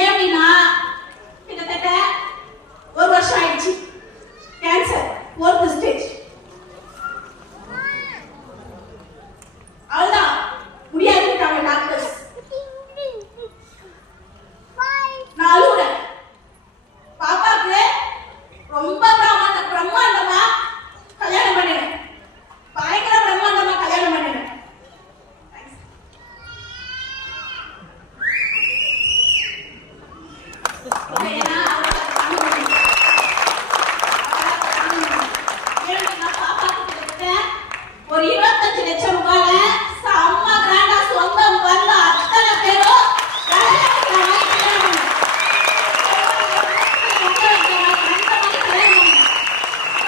ஏன் அப்படின்னா கிட்டத்தட்ட 1 வருஷம் ஆயிடுச்சு. Cancer 4th stage. அவ்வளவுதான், முடியாதுட்டாங்க டாக்டர்ஸ். நான் அழுகுறேன். பாப்பாக்கு ரொம்ப பிரம்மாண்டமா கல்யாணம் பண்ணினேன். பயங்கர பிரம்மாண்டமா கல்யாணம் பண்ணினேன். ஒரு 25 லட்சம் ரூபாயில செம்ம கிராண்டா சொந்தம் வந்த அத்தனை பேரும்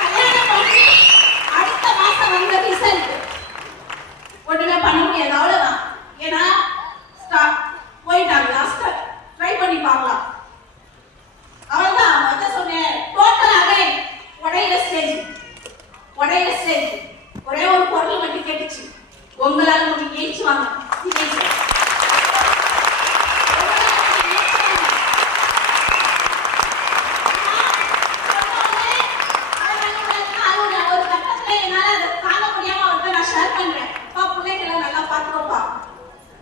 கல்யாணம் பண்ணி அடுத்த மாசம் வந்த ரிசல்ட் ஒண்ணுமே பண்ண முடியாது. அவ்வளவுதான். ஏன்னா போயிட்டாங்க. லாஸ்ட் ட்ரை பண்ணி பார்க்கலாம். அவ்வளவுதான். அதான் சொன்னேன், டோட்டல் அகைன் உடையிற ஸ்டேஜ். ஒரே ஒரு பொருள் மட்டும் கேட்டுச்சு, உங்களால மட்டும் ஜெயிச்சுவாங்க. ஒரு கட்டத்துல என்னால அதை தாங்க முடியாம அவர்கிட்ட நான் ஷேர் பண்றேன். பிள்ளைகளை நல்லா பாத்துக்கோப்பா,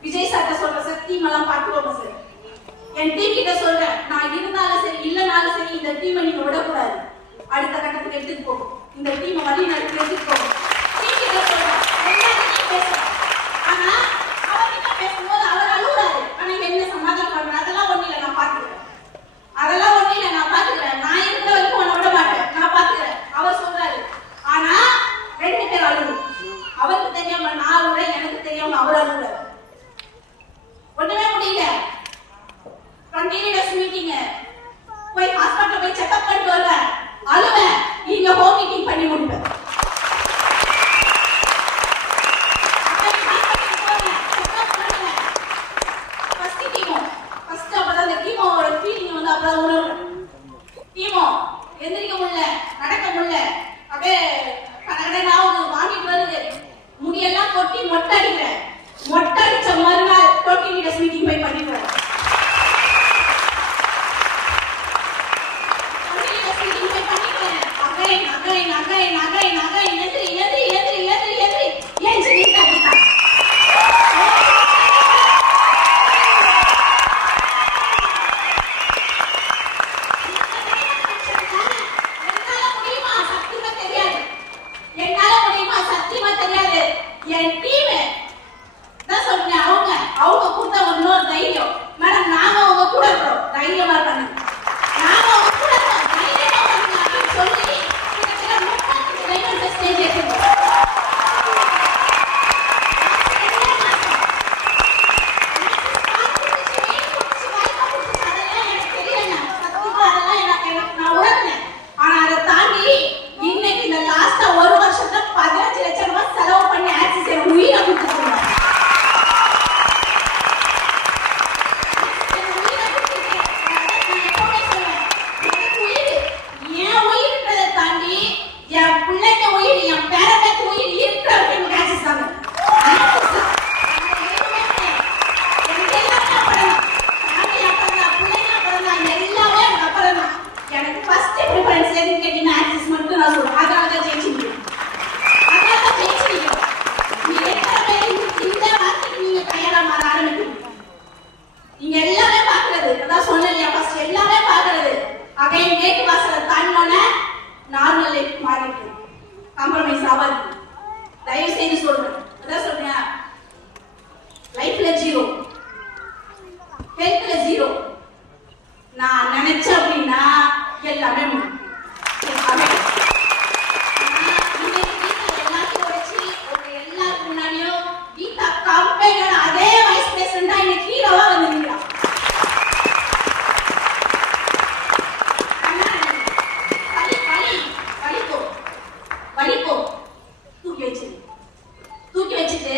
விஜய் சார்ட்ட சொல்ற டீம் எல்லாம் பாத்துக்கோங்க சார். என் டீம் கிட்ட சொல்றேன், நான் இருந்தாலும் சரி இல்லனாலும் சரி இந்த டீமை நீங்க விடக்கூடாது. அடுத்த கட்டத்துக்கு எடுத்துட்டு போகும். இந்த டீமை வழி நடத்தி எடுத்துட்டு போகும். ஆனா அவர்கிட்ட பேசும்போது அவர் அழுகுறாரு. ஆனா என்ன சமாதானம் பண்ற, அதெல்லாம் ஒண்ணு இல்ல, நான் பாத்துக்கிறேன். நான் இருக்கிற வரைக்கும் உன்னை விட மாட்டேன், நான் பாத்துக்கிறேன். அவர் சொல்றாரு. ஆனா 2 பேர் அழுகு. அவருக்கு தெரியாம நான் அழுகுறேன், எனக்கு தெரியாம அவர் அழுகுறாரு. ஒண்ணுமே முடியல. 20 minutes மீட்டிங் போய் ஹாஸ்பிட்டல் போய் செக்அப் பண்ணிட்டு வருவேன். அழுவேன். நீங்க ஹோம் மீட்டிங் பண்ணி முடிப்பேன். எந்திரிக்க முடியல, நடக்க முடியல, அப்படியே வாங்கிட்டு வருது. முடியெல்லாம் கொட்டி மொட்டை அடிக்கிறேன். மொட்டை அடிச்ச மறுநாள் 20 minutes மீட்டிங் போய் பண்ணிடுறேன். அவங்க கொடுத்த ஒரு இன்னொரு தைரியம். மேடம் நாங்க உங்க கூட இருக்கிறோம், தைரியமா பண்ணுங்க. நாங்க உங்க கூட இருக்கிறோம், தைரியமா பண்ணுங்க அப்படின்னு சொல்லி கிட்டத்தட்ட ஸ்டேஜ் எடுத்துருக்கோம். காம்ப்ரமைஸ் ஆகாது. தயவு செய்து சொல்றேன். அதான் சொல்றேன், லைஃப்ல 0, ஹெல்த்ல 0. நான் நினைச்சேன் அப்படின்னா எல்லாமே முடியும். எல்லாத்துக்கு முன்னாடியும் கீதா கம்பெனியோட அதே வைஸ் பிரசிடண்டா இன்னைக்கு ஹீரோவா வந்து நிற்கிறான். தூக்கி வச்சுட்டு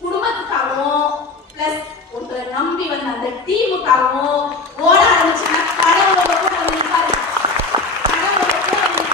குடும்பத்துக்காகவும் பிளஸ் உங்களை நம்பி வந்த அந்த டீமுக்காகவும் ஓட ஆரம்பிச்சுன்னா கடவுளோட கூட வந்து நிற்பாரு. கடவுளோட கூட வந்து